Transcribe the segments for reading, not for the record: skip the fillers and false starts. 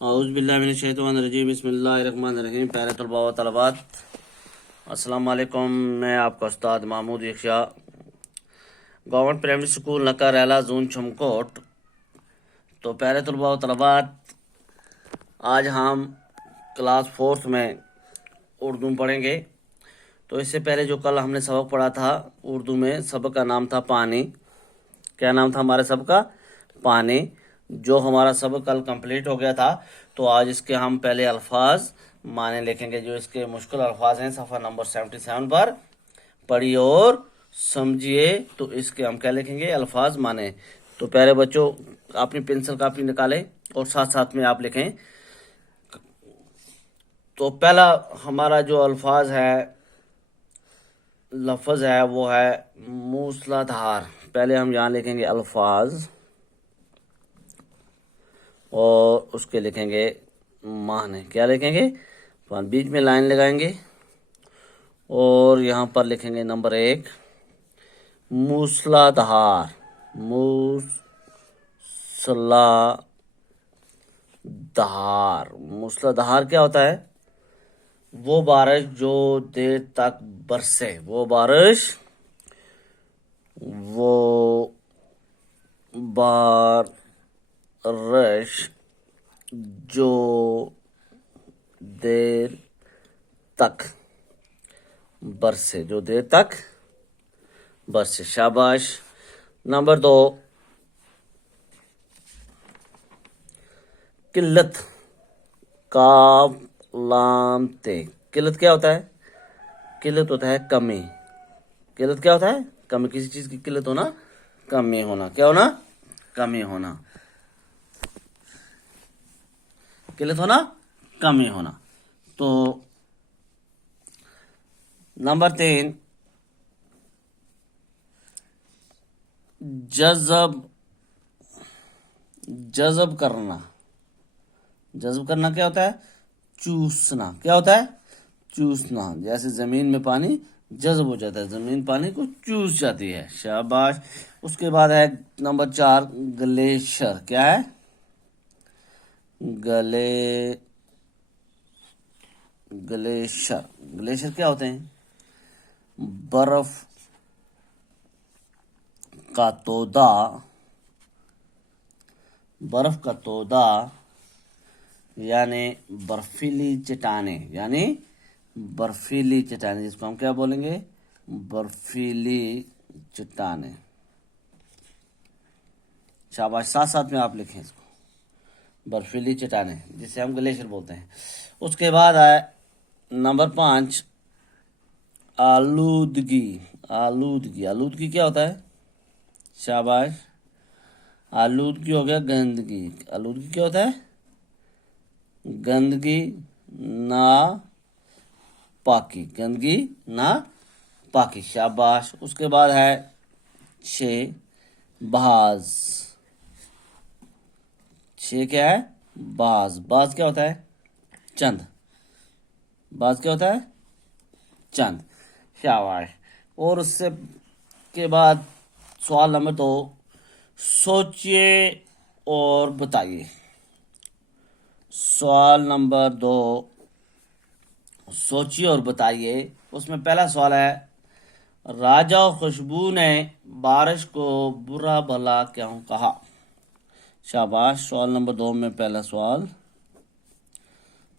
اعوذ باللہ من الشیطان الرجیم بسم اللہ الرحمن الرحیم۔ پیارے طلباء و طالبات، السلام علیکم۔ میں آپ کا استاد محمود یکشا، گورنمنٹ پرائمری اسکول نکا ریلا، زون چھمکوٹ۔ تو پیارے طلباء و طالبات، آج ہم کلاس 4 میں اردو پڑھیں گے۔ تو اس سے پہلے جو کل ہم نے سبق پڑھا تھا اردو میں، سبق کا نام تھا پانی۔ کیا نام تھا ہمارے سبق کا؟ پانی۔ جو ہمارا سبق کل کمپلیٹ ہو گیا تھا، تو آج اس کے ہم پہلے الفاظ معنی لکھیں گے۔ جو اس کے مشکل الفاظ ہیں صفحہ نمبر 77 پر پڑھیے اور سمجھیے۔ تو اس کے ہم کیا لکھیں گے؟ الفاظ معنی۔ تو پیارے بچوں، اپنی پنسل کاپی نکالیں اور ساتھ ساتھ میں آپ لکھیں۔ تو پہلا ہمارا جو لفظ ہے وہ ہے موسلا دھار۔ پہلے ہم یہاں لکھیں گے الفاظ اور اس کے لکھیں گے معنی۔ کیا لکھیں گے؟ بیچ میں لائن لگائیں گے اور یہاں پر لکھیں گے نمبر 1 موسلا دھار۔ موسلا دھار، موسلا دھار کیا ہوتا ہے؟ وہ بارش جو دیر تک برسے، وہ بارش جو دیر تک برسے، جو دیر تک برسے۔ شاباش۔ نمبر 2 قلت، کاف لام تے۔ قلت کیا ہوتا ہے؟ قلت ہوتا ہے کمی۔ قلت کیا ہوتا ہے؟ کمی۔ کسی چیز کی قلت ہونا، کمی ہونا۔ کیا ہونا؟ کمی ہونا۔ قلت ہونا، کمی ہونا۔ تو نمبر 3 جذب کرنا۔ جذب کرنا کیا ہوتا ہے؟ چوسنا۔ کیا ہوتا ہے؟ چوسنا۔ جیسے زمین میں پانی جذب ہو جاتا ہے، زمین پانی کو چوس جاتی ہے۔ شاباش۔ اس کے بعد ہے نمبر 4 گلیشر۔ کیا ہے؟ گلیشر۔ گلیشر کیا ہوتے ہیں؟ برف کا تودا، برف کا تودا یعنی برفیلی چٹانیں، یعنی برفیلی چٹانیں، جس کو ہم کیا بولیں گے؟ برفیلی چٹانیں۔ شاباش۔ ساتھ ساتھ میں آپ لکھیں اس کو، برفیلی چٹانیں، جسے ہم گلیشر بولتے ہیں۔ اس کے بعد ہے نمبر 5 آلودگی۔ آلودگی، آلودگی کیا ہوتا ہے؟ شاباش۔ آلودگی ہو گیا گندگی۔ آلودگی کیا ہوتا ہے؟ گندگی، نا پاکی۔ گندگی، نا پاکی۔ شاباش۔ اس کے بعد ہے 6 باز۔ 6 کیا ہے؟ باز۔ باز کیا ہوتا ہے؟ چند۔ باز کیا ہوتا ہے؟ چند۔ شاباش۔ اور اس سے کے بعد سوال نمبر 2 سوچئے اور بتائیے۔ سوال نمبر 2 سوچئے اور بتائیے۔ اس میں پہلا سوال ہے راجہ اور خوشبو نے بارش کو برا بھلا کیوں کہا؟ شاباش۔ سوال نمبر 2 میں پہلا سوال،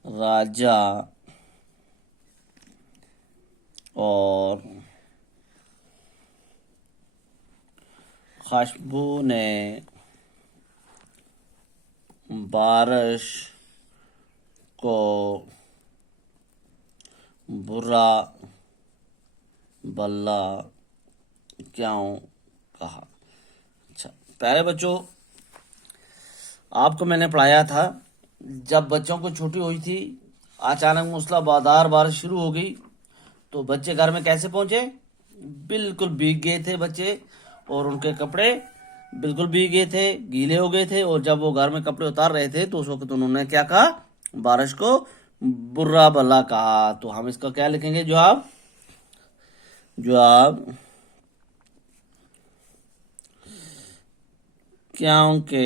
راجہ اور خوشبو نے بارش کو برا بھلا کیوں کہا؟ اچھا پیارے بچوں، آپ کو میں نے پڑھایا تھا جب بچوں کو چھٹی ہوئی تھی، اچانک موسلا دھار بارش شروع ہو گئی، تو بچے گھر میں کیسے پہنچے؟ بالکل بھیگ گئے تھے بچے، اور ان کے کپڑے بالکل بھیگ گئے تھے، گیلے ہو گئے تھے۔ اور جب وہ گھر میں کپڑے اتار رہے تھے تو اس وقت انہوں نے کیا کہا؟ بارش کو برا بھلا کہا۔ تو ہم اس کا کیا لکھیں گے؟ جواب کیونکہ